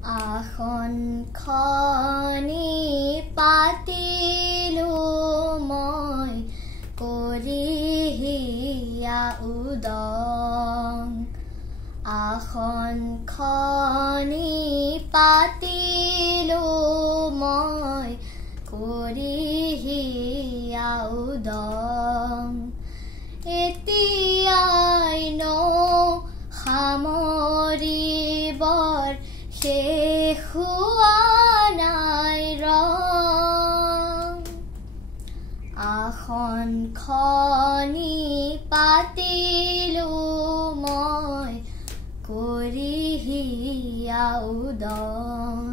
আখন খনি পাতিলো মই কৰিহিয়া উদং আখন খনি পাতিলো মই কৰিহিয়া উদং এতিয়াই সামৰিবৰ শেষ হোৱা নাই ৰং আখন খনি পাতিলো মই কৰিহিয়া উদং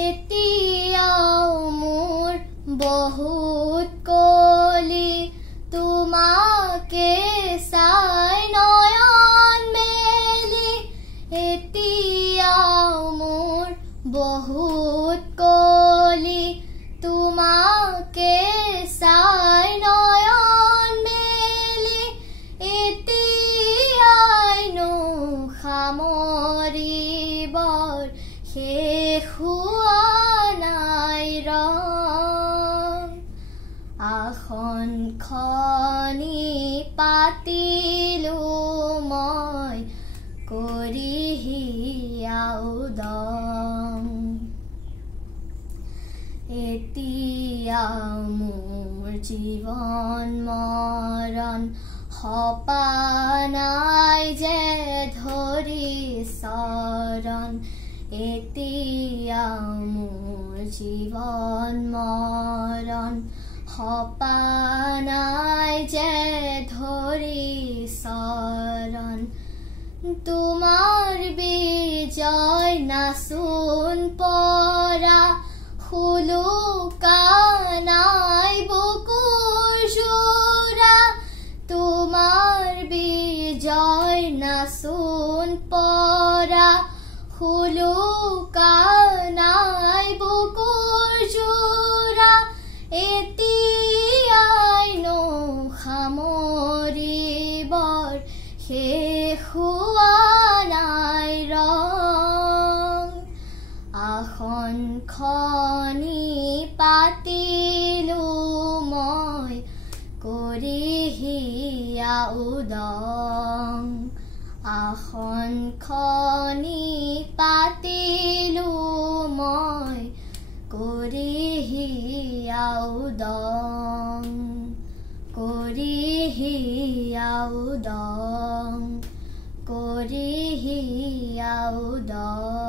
এতিয়াও মোৰ বহুত কলি তোমাকে চাই নয়ন মেলি এতিয়াও মোৰ বহুত কলি তোমাকে চাই নয়ন মেলি এতিয়াই সামৰিবৰ শেষ হোৱা নাই ৰং আখন খনি পাতিলো মই কৰিহিয়া উদং এতিয়া মোৰ জীৱন মৰণ সপানাই যে ধৰি চৰণ এতিয়া মোৰ জীৱন মৰণ সপানাই যে ধৰি চৰণ তোমাৰ বিজয় নাচোন পৰা খুলুকা নাই বুকুৰ জোৰা তোমাৰ বিজয় নাচোন পৰা খুলুকা নাই বুকুৰ জোৰা এতিয়াই সামৰিবৰ শেষ হোৱা নাই ৰং আখন খনি পাতিলো মই কৰিহিয়া উদং আখন খনি পাতিলো মই কৰিহিয়া উদং কৰিহিয়া উদং কৰিহিয়া উদং